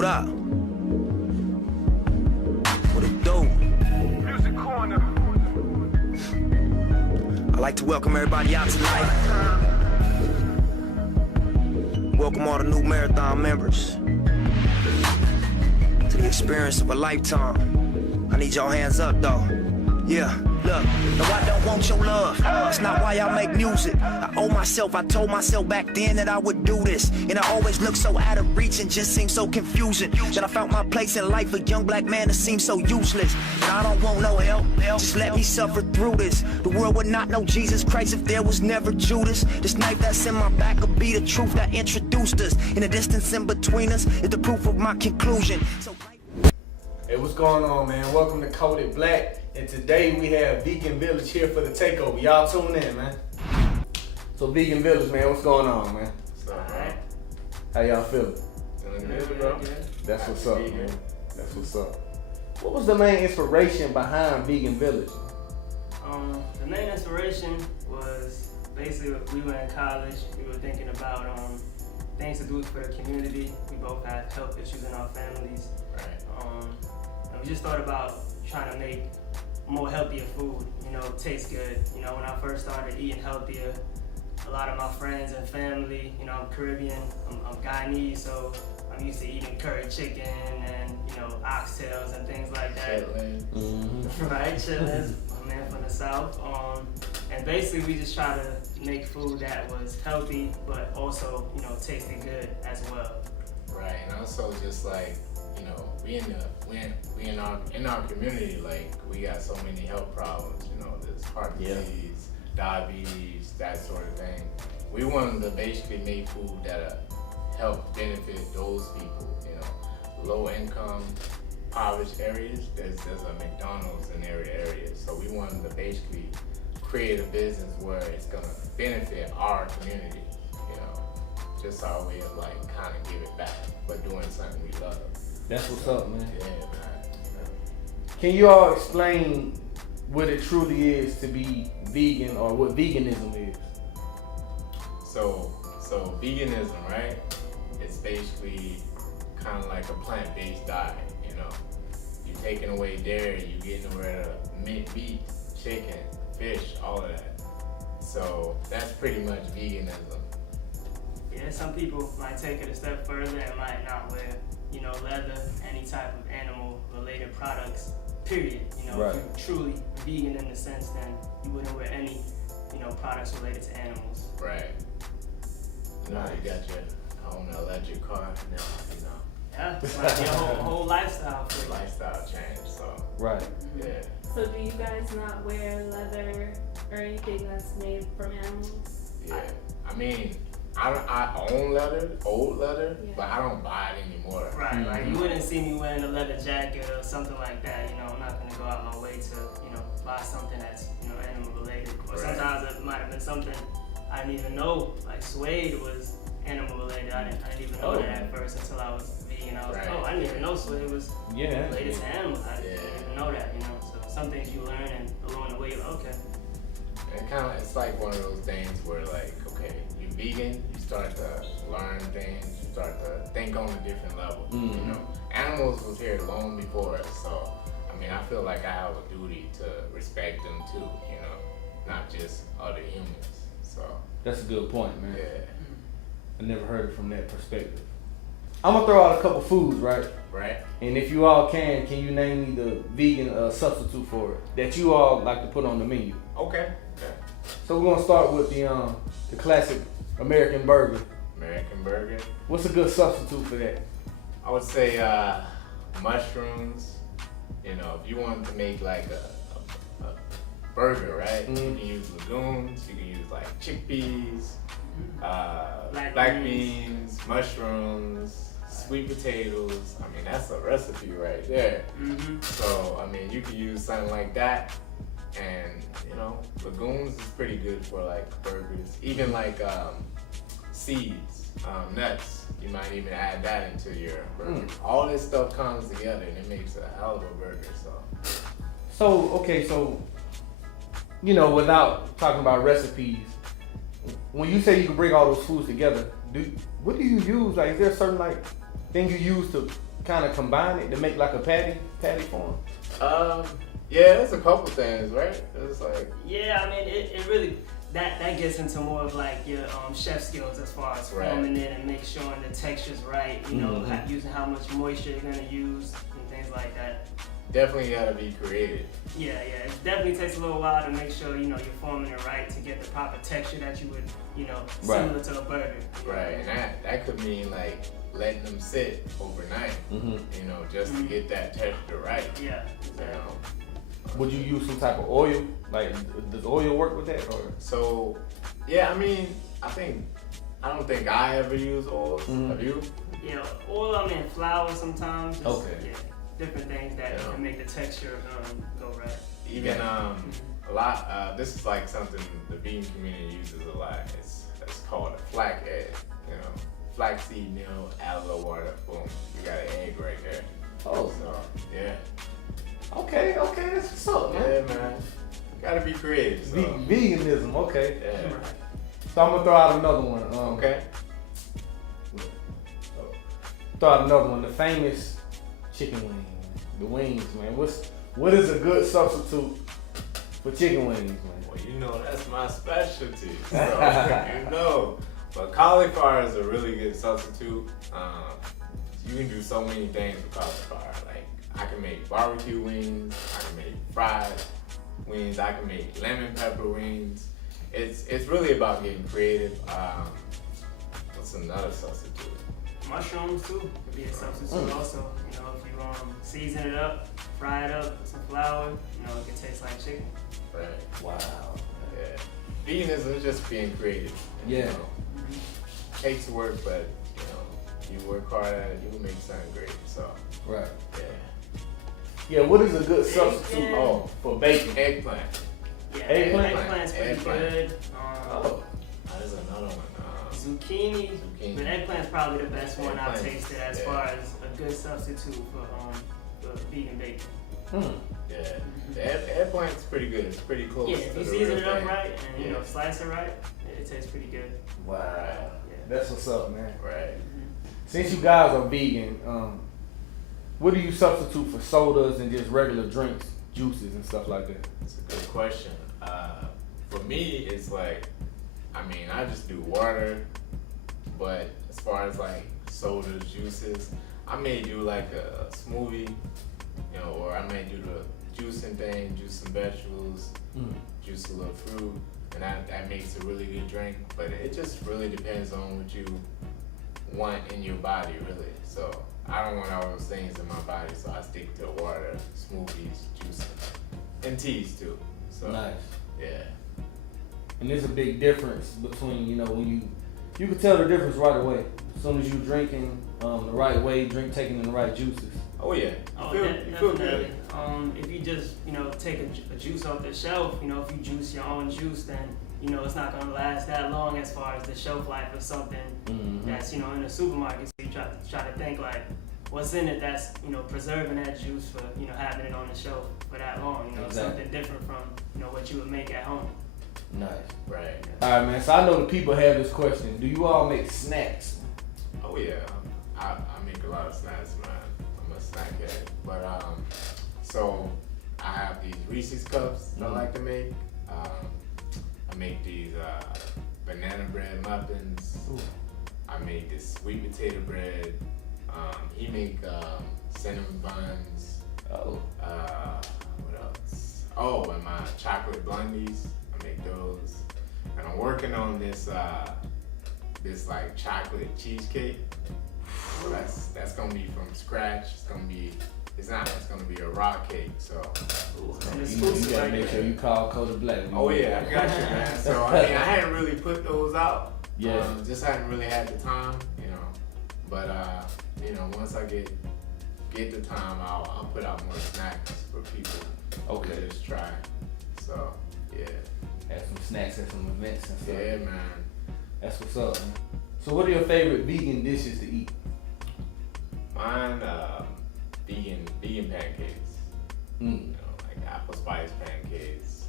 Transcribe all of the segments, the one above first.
What up? What it do? Music Corner. I'd like to welcome everybody out tonight. Welcome all the new marathon members to the experience of a lifetime. I need y'all hands up though. Yeah, look, no, I don't want your love. That's not why I make music. I owe myself, I told myself back then that I would do this. And I always looked so out of reach and just seemed so confusing. Then I found my place in life, a young black man that seems so useless. And I don't want no help, just let me suffer through this. The world would not know Jesus Christ if there was never Judas. This knife that's in my back will be the truth that introduced us. And the distance in between us is the proof of my conclusion. So hey, what's going on, man? Welcome to Coded Black. And today we have Vegan Village here for the takeover. Y'all tune in, man. So Vegan Village, man, what's going on, man? What's up, man? How y'all feeling? Doing good, bro. That's what's up, man. That's what's up. What was the main inspiration behind Vegan Village? The main inspiration was basically we were in college. We were thinking about things to do for the community. We both had health issues in our families. Right. And we just thought about trying to make more healthier food, you know, taste good. You know, when I first started eating healthier, a lot of my friends and family, you know, I'm Caribbean, I'm Guyanese, so I'm used to eating curry chicken and, you know, oxtails and things like that. Right, chitlins, my man from the South. And basically we just try to make food that was healthy, but also, you know, tasted good as well. Right, and also just like, you know, we in our community, like we got so many health problems, you know, there's heart disease, diabetes, that sort of thing. We wanted to basically make food that help benefit those people, you know, low income, impoverished areas. There's a McDonald's in every area, so we wanted to basically create a business where it's gonna benefit our community, you know, just our way of like kind of give it back, but doing something we love. That's what's up, man. Yeah, man. Can you all explain what it truly is to be vegan or what veganism is? So veganism, right? It's basically kind of like a plant-based diet, you know. You're taking away dairy, you're getting rid of meat, chicken, fish, all of that. So that's pretty much veganism. Yeah, some people might take it a step further and might not wear, you know, leather, any type of animal-related products, period. You know, right. If you're truly vegan in the sense, then you wouldn't wear any, you know, products related to animals. Right. You know, you got your own electric car now, you know. Yeah, it's like your whole lifestyle. Lifestyle change, so. Right. Yeah. So do you guys not wear leather or anything that's made from animals? Yeah. I mean, I own leather, old leather, Yeah. but I don't buy it anymore. Right, like you wouldn't see me wearing a leather jacket or something like that. You know, I'm not gonna go out my way to, you know, buy something that's, you know, animal related. Or Right. sometimes it might have been something I didn't even know, like suede was animal related. I didn't even know that at first until I was vegan. I was like, Right. oh, I didn't even know suede was related to animals. I didn't even know that, you know. So some things you learn and along the way, you're like, okay. And kind of, it's like one of those things where like, okay, you're vegan, you start to learn things, you start to think on a different level, you know. Animals was here long before us, so, I mean, I feel like I have a duty to respect them too, you know, not just other humans, so. That's a good point, man. Yeah. I never heard it from that perspective. I'm gonna throw out a couple foods, right? Right. And if you all can you name me the vegan substitute for it that you all like to put on the menu? Okay. So we're gonna start with the classic American burger. American burger. What's a good substitute for that? I would say mushrooms. You know, if you wanted to make like a burger, right? You can use legumes, you can use like chickpeas, black beans, mushrooms, sweet potatoes. I mean, that's a recipe right there. So, I mean, you could use something like that. And, you know, legumes is pretty good for like burgers. Even like seeds, nuts, you might even add that into your burger. All this stuff comes together and it makes a hell of a burger, So, you know, without talking about recipes, when you say you can bring all those foods together, what do you use? Like, is there certain like thing you use to kind of combine it to make like a patty form? Yeah, there's a couple things, right? It's like, Yeah, I mean, it really, that gets into more of like your chef skills as far as forming it and make sure the texture's right, you know, using how much moisture you're gonna use and things like that. definitely gotta be creative. Yeah, it definitely takes a little while to make sure, you know, you're forming it right to get the proper texture that you would, you know, similar to a burger. Right, and that could mean like letting them sit overnight, you know, just to get that texture right. Yeah, You exactly. know? Would you use some type of oil? Like, does oil work with that? Or? So, yeah, I mean, I don't think I ever use oils. Have you? Yeah, oil, I mean, flour sometimes. Just, Okay. Yeah, different things that can make the texture go right. Even a lot. This is like something the vegan community uses a lot. It's called a flax egg. You know, flaxseed meal, add a little water, boom, you got an egg right there. Oh, So yeah. okay, that's what's up, man. Yeah, man. Gotta be creative. So. Veganism, okay. Yeah. So I'm gonna throw out another one. Okay. Throw out another one. The famous chicken wings. The wings, man. What is a good substitute for chicken wings, man? Well, you know that's my specialty. So you know, but cauliflower is a really good substitute. You can do so many things with cauliflower. Like I can make barbecue wings. I can make fried wings. I can make lemon pepper wings. It's really about getting creative. What's another substitute? Mushrooms too could be a substitute also. You know, if you season it up, fry it up with some flour, you know, it can taste like chicken. Right. Wow. Yeah. Veganism is just being creative. Yeah. You know, takes work, but you know, you work hard at it, you'll make something great. So Right. yeah. Yeah, what is a good substitute Bacon. for bacon? Eggplant. Yeah, Eggplant? eggplant's pretty Eggplant. good. There's another one. Zucchini, but eggplant's probably the best one I've Eggplant, tasted as far as a good substitute for vegan bacon. Yeah, the eggplant's pretty good. It's pretty close. Yeah, to if the you season real it up thing. right and you know Yeah. slice it right, it tastes pretty good. Wow. Yeah. That's what's up, man. Right. Since you guys are vegan, what do you substitute for sodas and just regular drinks, juices and stuff like that? That's a good question. For me, it's like, I mean, I just do water, but as far as like sodas, juices, I may do like a smoothie, you know, or I may do the juicing thing, juice some vegetables, juice a little fruit, and that makes a really good drink. But it just really depends on what you want in your body, really. So I don't want all those things in my body, so I stick to water, smoothies, juicing, and teas too. So Nice. yeah. And there's a big difference between, you know, when you can tell the difference right away. As soon as you're drinking the right way, taking in the right juices. Oh yeah. Oh, You feel definitely. good. If you just, you know, take a juice off the shelf, you know, if you juice your own juice, then, you know, it's not gonna last that long as far as the shelf life of something that's, you know, in the supermarket. So you try to think like, what's in it that's, you know, preserving that juice for, you know, having it on the shelf for that long. You know, Exactly. something different from, you know, what you would make at home. Nice. Right. All right, man. So I know the people have this question. Do you all make snacks? Oh yeah. I make a lot of snacks, man. I'm a snack head. But so I have these Reese's cups I like to make. I make these banana bread muffins. Ooh. I make this sweet potato bread. He make cinnamon buns. Oh. What else? Oh, and my chocolate blondies. I make those. And I'm working on this this like chocolate cheesecake. So that's gonna be from scratch. It's gonna be a raw cake. So You gotta make sure you call KETER Black. oh yeah, I got you, man. So I mean I hadn't really put those out. Yeah. Just hadn't really had the time, you know. But you know, once I get the time, I'll put out more snacks for people to just try. So yeah. Have some snacks at some events and stuff. Yeah, man. That's what's up, man. So what are your favorite vegan dishes to eat? Mine, vegan pancakes. You know, like apple spice pancakes,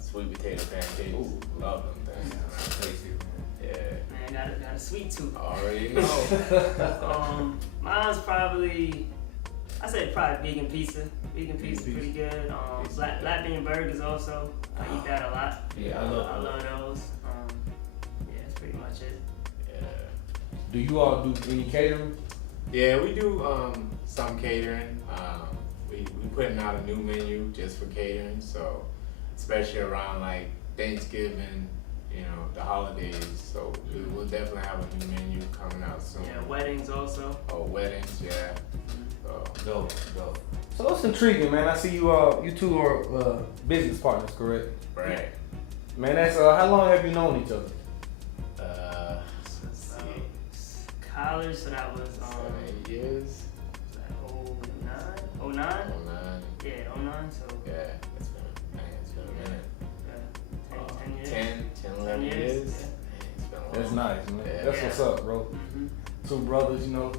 sweet potato pancakes. Ooh. Love them things. Tasty, man. Yeah. Man, got a sweet tooth. Already know. Mine's probably, I say probably vegan pizza. Vegan pizza pretty good. Black bean burgers also. I eat that a lot. Yeah, I love those. Yeah, that's pretty much it. Yeah. Do you all do any catering? Yeah, we do some catering. We putting out a new menu just for catering, so especially around like Thanksgiving, you know, the holidays. So we'll definitely have a new menu coming out soon. Yeah, weddings also. Oh, weddings, yeah. So Dope. So it's intriguing, man. I see you you two are business partners, correct? right. Man, that's how long have you known each other? Let's see, College, so that was 7 years. 09? 09? 09. Yeah, 09, so Yeah, it's been a minute. 10 years. 10, 11 years. Yeah. Man, it's been a long That's nice, man. Yeah. That's what's up, bro. Mm-hmm. Two brothers, you know,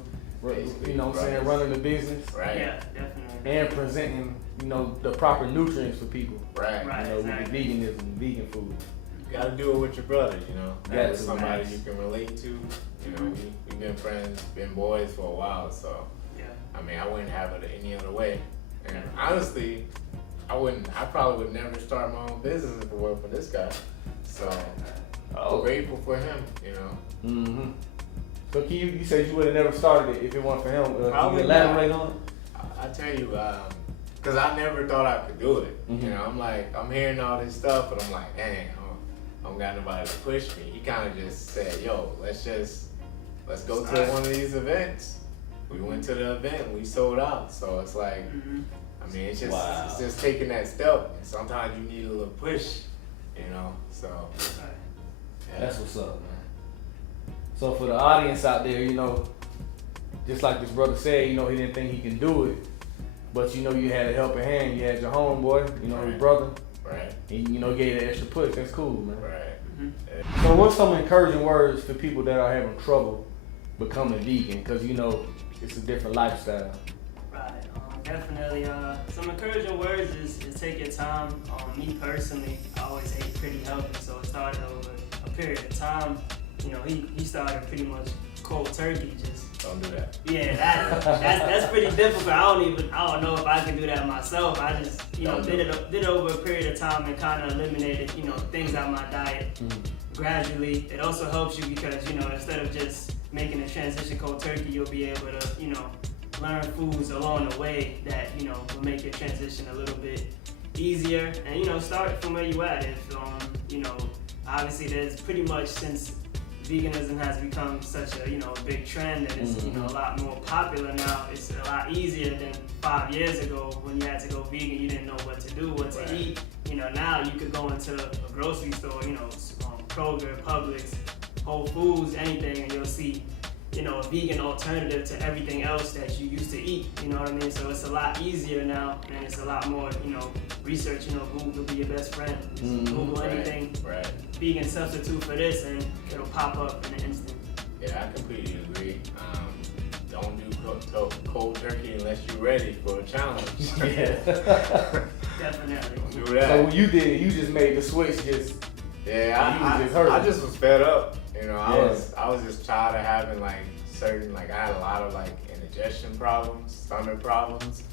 Basically you know what I'm saying, brothers. running the business Right. Yeah, definitely. and presenting, you know, the proper nutrients for people. Right. Right. You know, Exactly. with the veganism, vegan food. You gotta do it with your brothers, you know. Yeah, With somebody nice. you can relate to. You know, we've been friends, been boys for a while, so Yeah. I mean, I wouldn't have it any other way. And Yeah. honestly, I probably would never start my own business if it weren't for this guy. So I'm grateful for him, you know. Mm-hmm. So can you said you would have never started it if it weren't for him. Can you Probably elaborate not. on it? I tell you, cause I never thought I could do it. Mhm. You know, I'm hearing all this stuff, but I'm like, dang, I don't got nobody to push me. He kind of just said, yo, let's go to one of these events. We went to the event, we sold out. So it's like, I mean, it's just taking that step. And sometimes you need a little push, you know. So yeah. That's what's up, man. So for the audience out there, you know, just like this brother said, you know, he didn't think he can do it, but you know, you had a helping hand. You had your homeboy, you know, his brother, Right. and you know, gave that extra push. That's cool, man. Right. So what's some encouraging words for people that are having trouble becoming vegan? Because you know, it's a different lifestyle. Right. Definitely. Some encouraging words is take your time. Me personally, I always ate pretty healthy, so it started over a period of time. You know, he started pretty much cold turkey, just. Don't do that. Yeah, that's pretty difficult. I don't know if I can do that myself. I just, you know, did it over a period of time and kind of eliminated, you know, things out of my diet gradually. It also helps you because, you know, instead of just making the transition cold turkey, you'll be able to, you know, learn foods along the way that, you know, will make your transition a little bit easier. And, you know, start from where you at. If, you know, obviously there's pretty much since veganism has become such a, you know, big trend and it's, you know, a lot more popular now. It's a lot easier than 5 years ago when you had to go vegan. You didn't know what to do, what to eat. You know, now you could go into a grocery store, you know, Kroger, Publix, Whole Foods, anything, and you'll see, you know, a vegan alternative to everything else that you used to eat. You know what I mean? So it's a lot easier now, and it's a lot more, you know, research. You know, Google will be your best friend. Just Google anything, vegan substitute for this, and it'll pop up in an instant. Yeah, I completely agree. Don't do cold turkey unless you're ready for a challenge. Yeah. Definitely. Don't do that. So what you did, you just made the switch. I just was fed up. You know, I was just tired of having like I had a lot of like indigestion problems, stomach problems.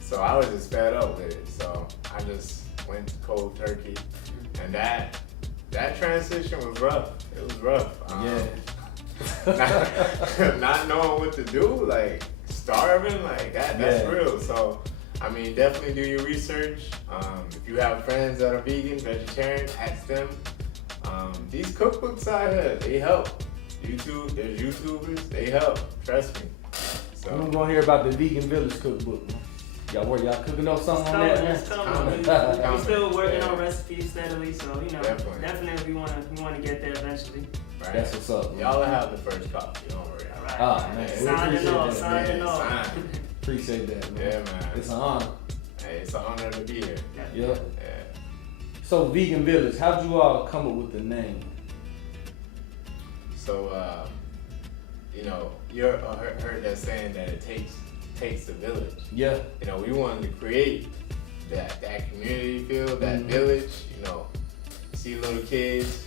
So I was just fed up with it. So I just went to cold turkey, and that transition was rough. It was rough. Not knowing what to do, like starving, like that's real. So I mean, definitely do your research. If you have friends that are vegan, vegetarian, ask them. These cookbooks out here, they help. There's YouTubers, they help. Trust me. So I'm gonna hear about the Vegan Village cookbook. Y'all cooking up something on that? It's coming. We're still working on recipes steadily, so you know, definitely we want to get there eventually. Right. That's what's up. Y'all will have the first copy. Don't worry. All right. Ah, man. Signing off. Appreciate that, man. Yeah, man. It's an honor. Hey, it's an honor to be here. Yeah. Yeah. So Vegan Village, how'd you all come up with the name? So, you know, you heard that saying that it takes a village. Yeah. You know, we wanted to create that community feel, that village. You know, see little kids.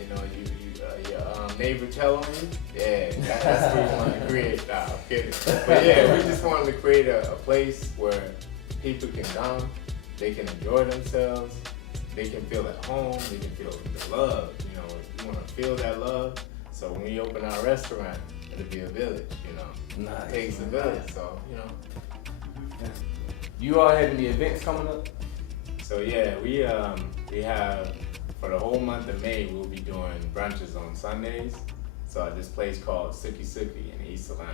You know, your neighbor tell on you. Yeah, that's what we wanted to create, nah, I'm kidding. But yeah, we just wanted to create a place where people can come, they can enjoy themselves, they can feel at home, they can feel the love. You know, we want to feel that love. So when we open our restaurant, it'll be a village, you know. Nice. It takes a village, so, you know. You all have any events coming up? So yeah, we have, for the whole month of May, we'll be doing brunches on Sundays. So at this place called Suki Suki in East Atlanta.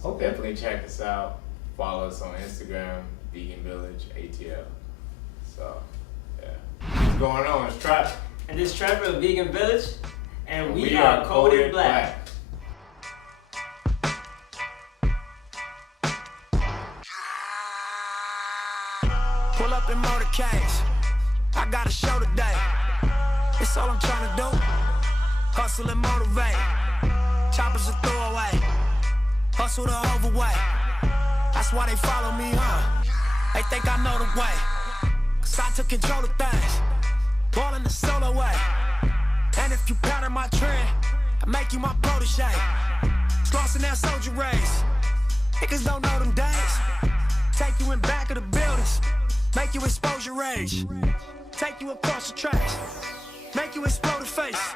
So Okay. definitely check us out. Follow us on Instagram, Vegan Village ATL. So yeah. What's going on? It's Trevor. And this is Trevor of Vegan Village, and we are Coded Black. Pull up in motorcades. I got a show today. It's all I'm trying to do. Hustle and motivate. Choppers a throwaway. Hustle the overweight. That's why they follow me, huh? They think I know the way. Cause I took control of things. Ballin' the solo way. And if you pattern my trend, I make you my protege. Crossing that soldier race. Niggas don't know them days. Take you in back of the buildings. Make you expose your rage. Take you across the tracks. Make you explode the face.